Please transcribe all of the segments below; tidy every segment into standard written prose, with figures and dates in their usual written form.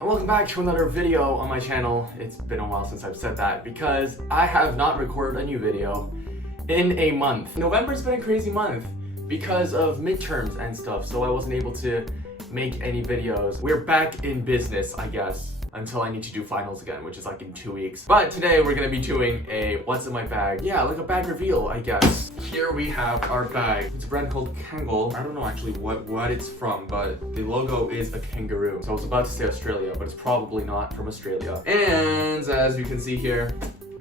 And welcome back to another video on my channel. It's been a while since I've said that because I have not recorded a new video in a month. November's been a crazy month because of midterms and stuff, so I wasn't able to make any videos. We're back in business, I guess, until I need to do finals again, which is like in 2 weeks. But today we're gonna be doing a what's in my bag. Yeah, like a bag reveal, I guess. Here we have our bag. It's a brand called Kangol. I don't know actually what it's from, but the logo is a kangaroo. So I was about to say Australia, but it's probably not from Australia. And as you can see here,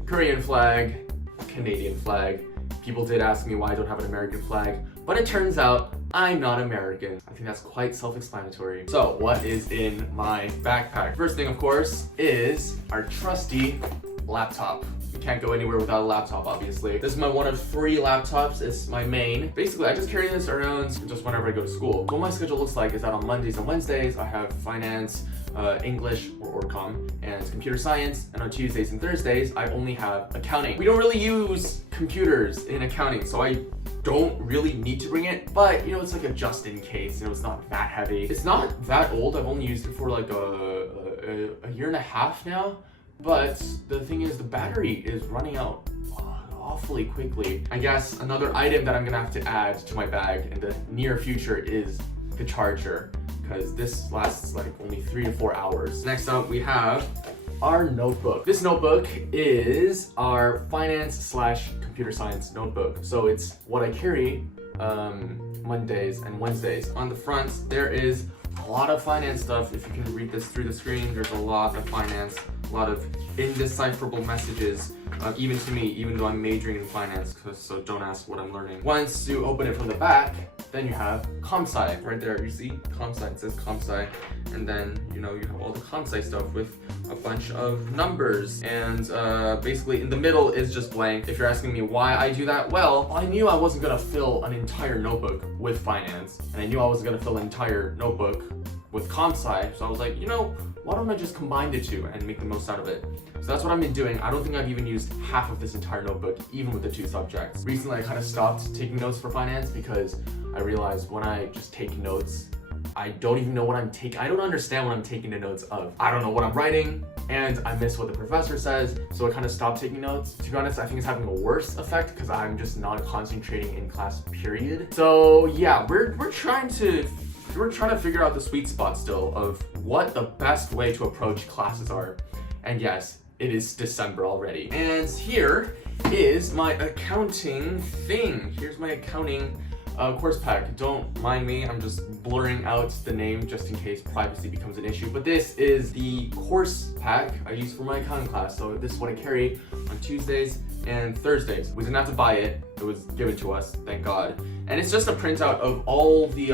Korean flag, Canadian flag. People did ask me why I don't have an American flag, but it turns out I'm not American. I think that's quite self-explanatory. So what is in my backpack? First thing, of course, is our trusty laptop. You can't go anywhere without a laptop, obviously. This is my one of 3 laptops. It's my main. Basically, I just carry this around just whenever I go to school. So what my schedule looks like is that on Mondays and Wednesdays, I have finance, English or OrCom, and computer science. And on Tuesdays and Thursdays, I only have accounting. We don't really use computers in accounting, so I don't really need to bring it, but you know, it's like a just in case. You know, it's not that heavy. It's not that old. I've only used it for like a year and a half now. But the thing is, the battery is running out awfully quickly. I guess another item that I'm gonna have to add to my bag in the near future is the charger, because this lasts like only 3 to 4 hours. Next up, we have our notebook. This notebook is our finance/computer science notebook. So it's what I carry Mondays and Wednesdays. On the front, there is a lot of finance stuff. If you can read this through the screen, there's a lot of finance, a lot of indecipherable messages, even to me, even though I'm majoring in finance, so don't ask what I'm learning. Once you open it from the back, then you have ComSci. Right there, you see ComSci, it says ComSci. And then, you know, you have all the ComSci stuff with a bunch of numbers. And basically in the middle is just blank. If you're asking me why I do that, well, I knew I wasn't gonna fill an entire notebook with finance. And I knew I wasn't gonna fill an entire notebook with ComSci. So I was like, you know, why don't I just combine the two and make the most out of it? So that's what I've been doing. I don't think I've even used half of this entire notebook, even with the 2 subjects. Recently, I kind of stopped taking notes for finance because I realized when I just take notes, I don't even know what I'm taking. I don't understand what I'm taking the notes of. I don't know what I'm writing, and I miss what the professor says, so I kind of stopped taking notes. To be honest, I think it's having a worse effect because I'm just not concentrating in class, period. So yeah, we're trying to figure out the sweet spot still of what the best way to approach classes are. And yes, it is December already. And here is my accounting thing. Here's my accounting course pack. Don't mind me, I'm just blurring out the name just in case privacy becomes an issue. But this is the course pack I use for my accounting class. So this is what I carry on Tuesdays and Thursdays. We didn't have to buy it. It was given to us, thank God. And it's just a printout of all the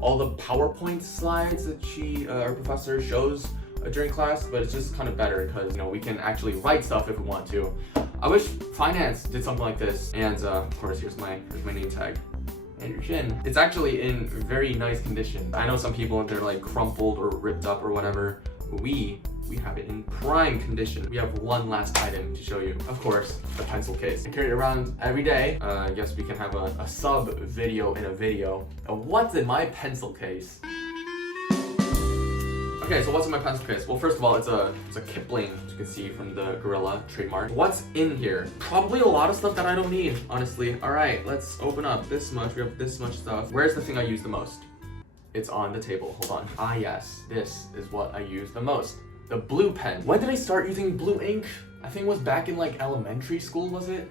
PowerPoint slides that our professor shows during class, but it's just kind of better because, you know, we can actually write stuff if we want to. I wish finance did something like this. And of course, here's my name tag. And your chin. It's actually in very nice condition. I know some people, they're like crumpled or ripped up or whatever. We have it in prime condition. We have one last item to show you. Of course, the pencil case. I carry it around every day. I guess we can have a sub video in a video of what's in my pencil case. Okay, so what's in my pencil case? Well, first of all, it's a Kipling, as you can see from the Gorilla trademark. What's in here? Probably a lot of stuff that I don't need, honestly. All right, let's open up this much. We have this much stuff. Where's the thing I use the most? It's on the table, hold on. Ah yes, this is what I use the most. The blue pen. When did I start using blue ink? I think it was back in like elementary school, was it?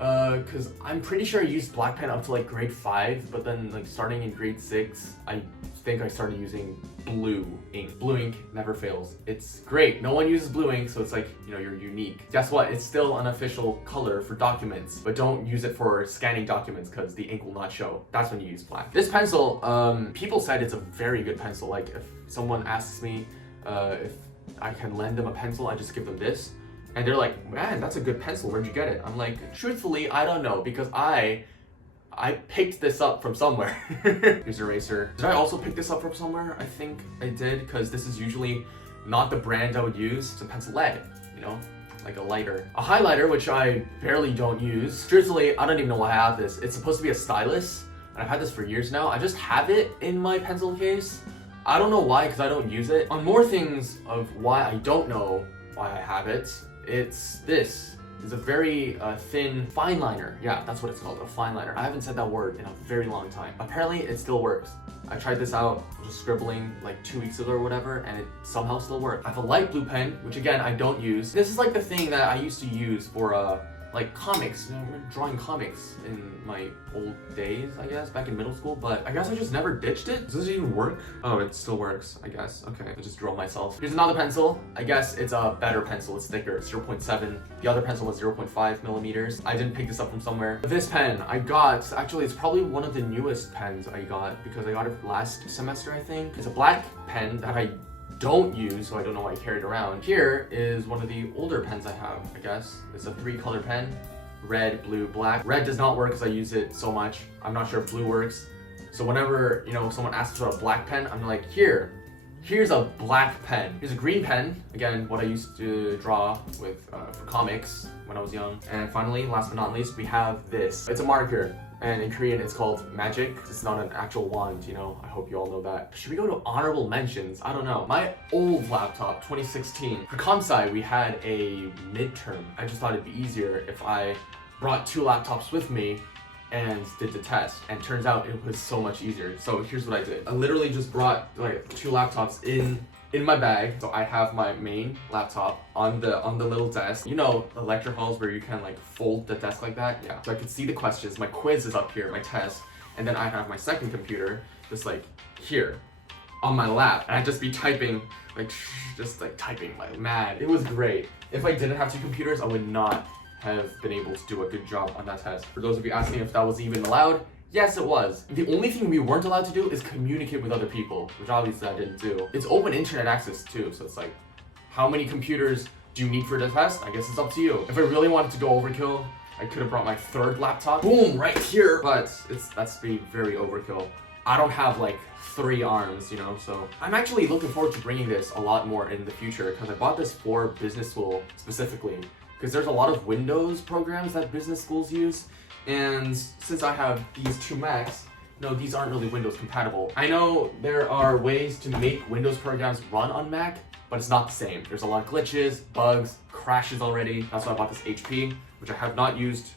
Cause I'm pretty sure I used black pen up to like grade 5, but then like starting in grade 6, I think I started using blue ink. Blue ink never fails. It's great. No one uses blue ink, so it's like, you know, you're unique. Guess what? It's still an official color for documents, but don't use it for scanning documents because the ink will not show. That's when you use black. This pencil, people said it's a very good pencil. Like if someone asks me if I can lend them a pencil, I just give them this. And they're like, man, that's a good pencil. Where'd you get it? I'm like, truthfully, I don't know, because I picked this up from somewhere. Here's an eraser. Did I also pick this up from somewhere? I think I did, because this is usually not the brand I would use. It's a pencil lead, you know, like a lighter. A highlighter, which I barely don't use. Truthfully, I don't even know why I have this. It's supposed to be a stylus, and I've had this for years now. I just have it in my pencil case. I don't know why, because I don't use it. On more things of why I don't know why I have it, it's this. It's a very thin fine liner. Yeah, that's what it's called, a fine liner. I haven't said that word in a very long time. Apparently, it still works. I tried this out, just scribbling like 2 weeks ago or whatever, and it somehow still worked. I have a light blue pen, which again, I don't use. This is like the thing that I used to use for like comics, you know, drawing comics in my old days, I guess, back in middle school, but I guess I just never ditched it. Does this even work? Oh, it still works, I guess. Okay, I just draw myself. Here's another pencil. I guess it's a better pencil, it's thicker, 0.7. The other pencil was 0.5 millimeters. I didn't pick this up from somewhere. This pen I got, actually it's probably one of the newest pens I got because I got it last semester, I think. It's a black pen that I don't use, so I don't know why I carry it around. Here is one of the older pens I have, I guess. It's a 3-color pen, red, blue, black. Red does not work because I use it so much. I'm not sure if blue works. So whenever, you know, someone asks for a black pen, I'm like, here's a black pen. Here's a green pen, again, what I used to draw with for comics when I was young. And finally, last but not least, we have this. It's a marker. And in Korean, it's called magic. It's not an actual wand, you know? I hope you all know that. Should we go to honorable mentions? I don't know. My old laptop, 2016. For comp sci, we had a midterm. I just thought it'd be easier if I brought 2 laptops with me and did the test. And turns out it was so much easier. So here's what I did. I literally just brought like 2 laptops in my bag. So I have my main laptop on the little desk. You know, the lecture halls where you can like fold the desk like that? Yeah. So I could see the questions. My quiz is up here, my test. And then I have my second computer just like here on my lap. And I'd just be typing, like just like typing like mad. It was great. If I didn't have 2 computers, I would not have been able to do a good job on that test. For those of you asking if that was even allowed, yes, it was. The only thing we weren't allowed to do is communicate with other people, which obviously I didn't do. It's open internet access too, so it's like, how many computers do you need for the test? I guess it's up to you. If I really wanted to go overkill, I could have brought my 3rd laptop. Boom, right here. But that's being very overkill. I don't have like 3 arms, you know, so I'm actually looking forward to bringing this a lot more in the future because I bought this for business school specifically because there's a lot of Windows programs that business schools use. And since I have these 2 Macs, no, these aren't really Windows compatible. I know there are ways to make Windows programs run on Mac, but it's not the same. There's a lot of glitches, bugs, crashes already. That's why I bought this HP, which I have not used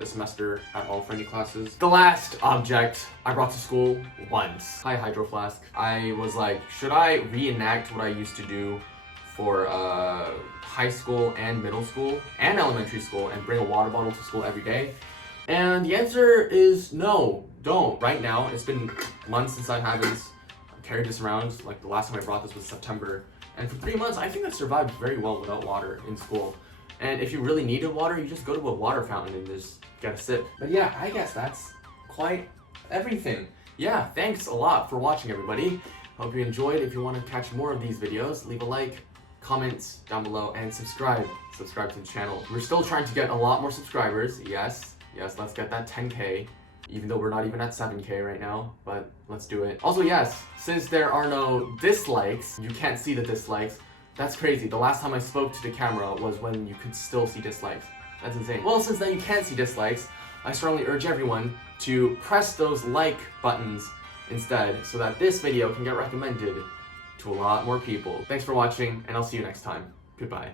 this semester at all for any classes. The last object I brought to school once. Hi, Hydro Flask. I was like, should I reenact what I used to do for high school and middle school and elementary school and bring a water bottle to school every day? And the answer is no, don't. Right now, it's been months since I haven't carried this around. Like the last time I brought this was September. And for 3 months, I think I survived very well without water in school. And if you really needed water, you just go to a water fountain and just get a sip. But yeah, I guess that's quite everything. Yeah, thanks a lot for watching, everybody. Hope you enjoyed. If you want to catch more of these videos, leave a like, comment down below, and subscribe. Subscribe to the channel. We're still trying to get a lot more subscribers, yes. Yes, let's get that 10K, even though we're not even at 7K right now, but let's do it. Also, yes, since there are no dislikes, you can't see the dislikes. That's crazy. The last time I spoke to the camera was when you could still see dislikes. That's insane. Well, since then you can't see dislikes, I strongly urge everyone to press those like buttons instead so that this video can get recommended to a lot more people. Thanks for watching, and I'll see you next time. Goodbye.